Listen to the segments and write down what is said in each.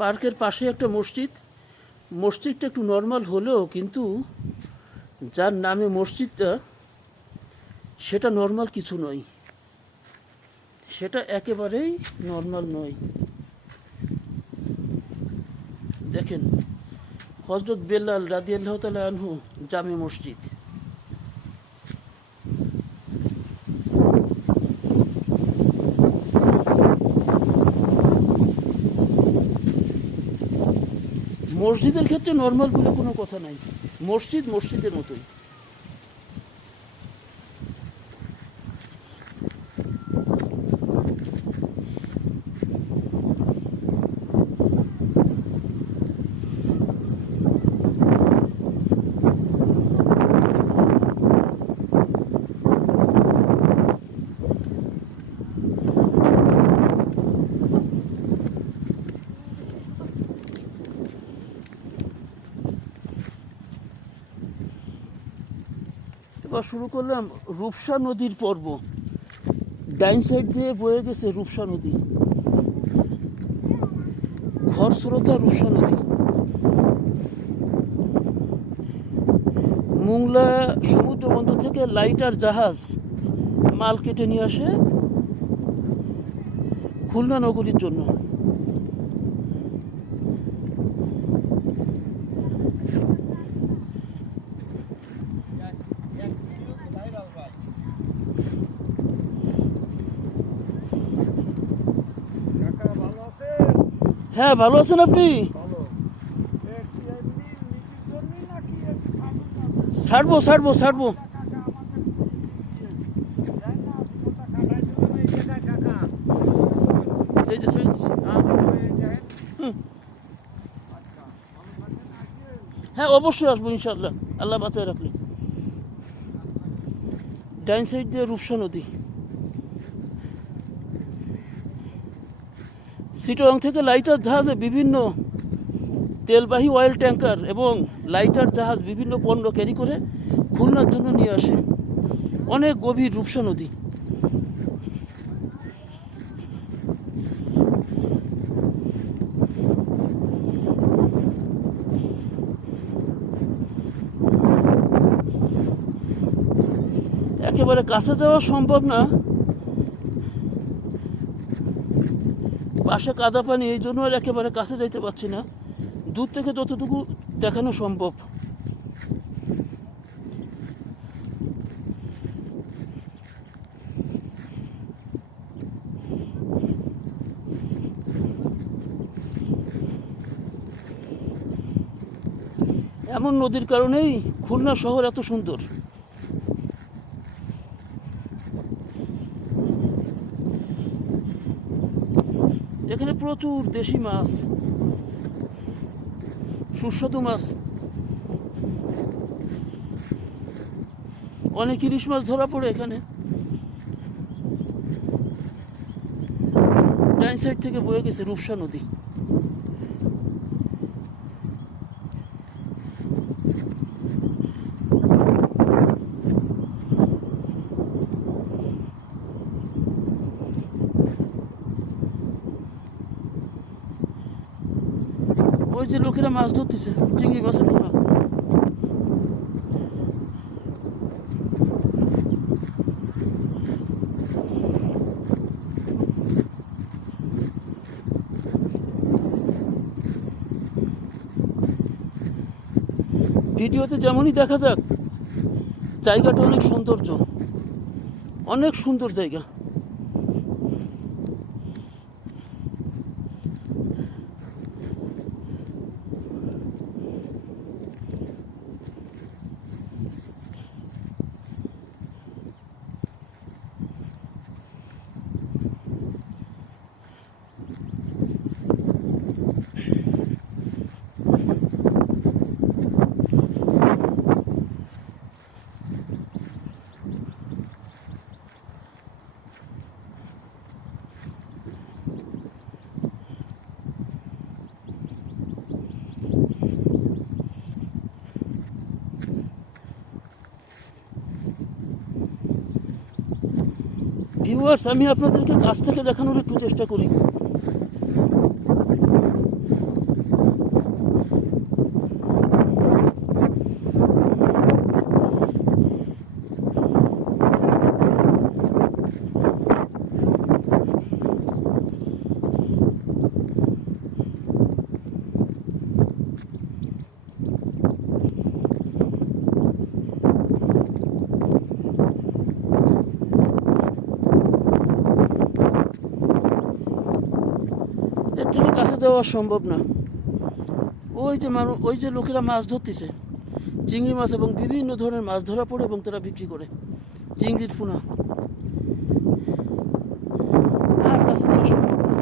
পার্কের পাশে একটা মসজিদ। মসজিদটা একটু নর্মাল হলেও কিন্তু যার নামে মসজিদটা সেটা নর্মাল কিছু নয়, সেটা একেবারেই নর্মাল নয়। দেখেন, হজরত বেলাল রাদিয়াল্লাহু তাআলা আনহু জামে মসজিদ। মসজিদের ক্ষেত্রে নর্মাল বলে কোনো কথা নাই, মসজিদ মসজিদের মতোই। এবার শুরু করলাম রূপসা নদীর পর্ব। ডাইন সাইড দিয়ে বয়ে গেছে রূপসা নদী, খরস্রোতা রূপসা নদী। মোংলা সমুদ্র বন্দর থেকে লাইটার জাহাজ মাল কেটে নিয়ে আসে খুলনা নগরীর জন্য। হ্যাঁ, ভালো আছেন আপনি? ছাড়বো ছাড়বো ছাড়বো। এই যে ছেড়ে দিচ্ছি। হ্যাঁ, অবশ্যই আসবো ইনশাল্লাহ, আল্লাহ বাঁচায় রাখলে। ডাইন সাইড দিয়ে রূপসা নদী। চিটাগাং থেকে লাইটার জাহাজে বিভিন্ন তেলবাহী অয়েল ট্যাঙ্কার এবং লাইটার জাহাজ বিভিন্ন পণ্য ক্যারি করে খুলনার জন্য নিয়ে আসে। অনেক গভীর রূপসা নদী। একেবারে কাছে যাওয়া সম্ভব না, পাশে কাদা পানি, এই জন্য আর একেবারে কাছে যাইতে পারছি না। দূর থেকে যতটুকু দেখানো সম্ভব। এমন নদীর কারণেই খুলনা শহর এত সুন্দর। এখানে প্রচুর দেশি মাছ, সুস্বাদু মাছ, অনেক ইলিশ মাছ ধরা পড়ে এখানে। ডাইন সাইড থেকে বয়ে গেছে রূপসা নদী। ওই যে লোকেরা মাছ ধরতেছে, চিংড়ি মাছের পোনা। ভিডিওতে যেমনই দেখা যাক, জায়গাটা অনেক সৌন্দর্য, অনেক সুন্দর জায়গা। ভিউয়ার্স, আমি আপনাদেরকে কাছ থেকে দেখানোর একটু চেষ্টা করি। থেকে কাছে যাওয়া সম্ভব না। ওই যে ওই যে লোকেরা মাছ ধরতেছে, চিংড়ি মাছ এবং বিভিন্ন ধরনের মাছ ধরা পড়ে এবং তারা বিক্রি করে চিংড়ির পোনা। আর কাছে যাওয়া সম্ভব না।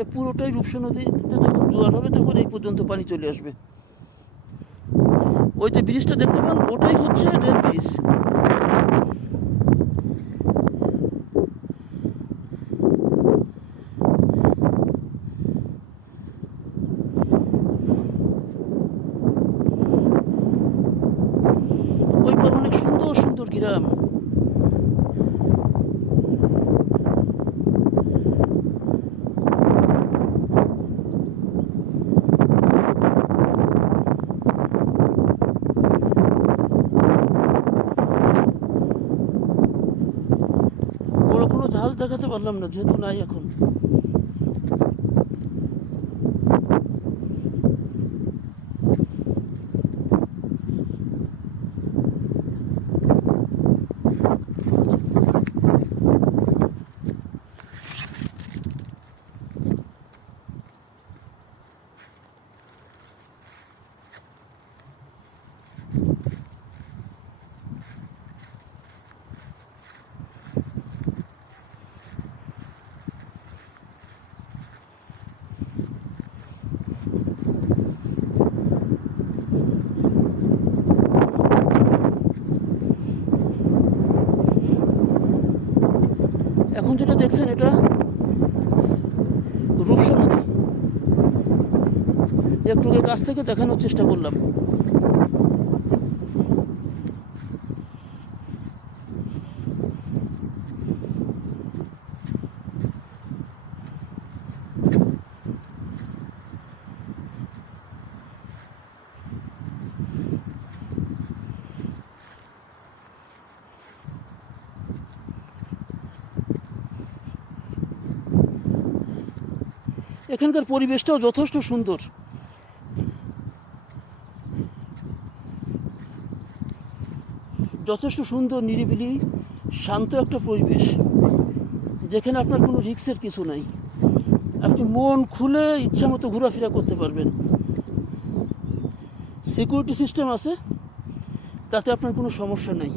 এ পুরোটাই রূপসা নদীতে যখন জোয়ার হবে তখন এই পর্যন্ত পানি চলে আসবে। ওই যে ব্রিজটা দেখতে পান, ওটাই হচ্ছে রেল ব্রিজ। ওই পর অনেক সুন্দর সুন্দর গ্রাম। বড় কোনো জাহাজ দেখাতে পারলাম না, যেহেতু নাই এখন। এখন যেটা দেখছেন এটা রূপসা নদী। একটু কাছ থেকে দেখানোর চেষ্টা করলাম। এখানকার পরিবেশটাও যথেষ্ট সুন্দর। যথেষ্ট সুন্দর, নিরিবিলি, শান্ত একটা পরিবেশ, যেখানে আপনার কোনো রিস্কের কিছু নাই। আপনি মন খুলে ইচ্ছা মতো ঘোরাফেরা করতে পারবেন। সিকিউরিটি সিস্টেম আছে, তাতে আপনার কোনো সমস্যা নাই।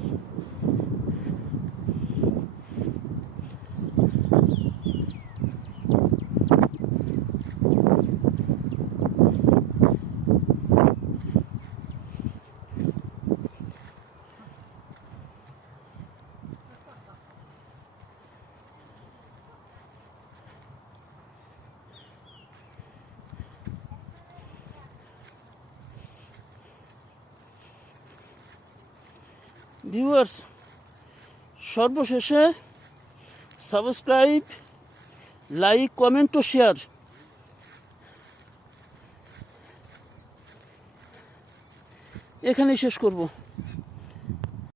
ভিউয়ার্স, সর্বশেষে সাবস্ক্রাইব, লাইক, কমেন্ট ও শেয়ার। এখানেই শেষ করব।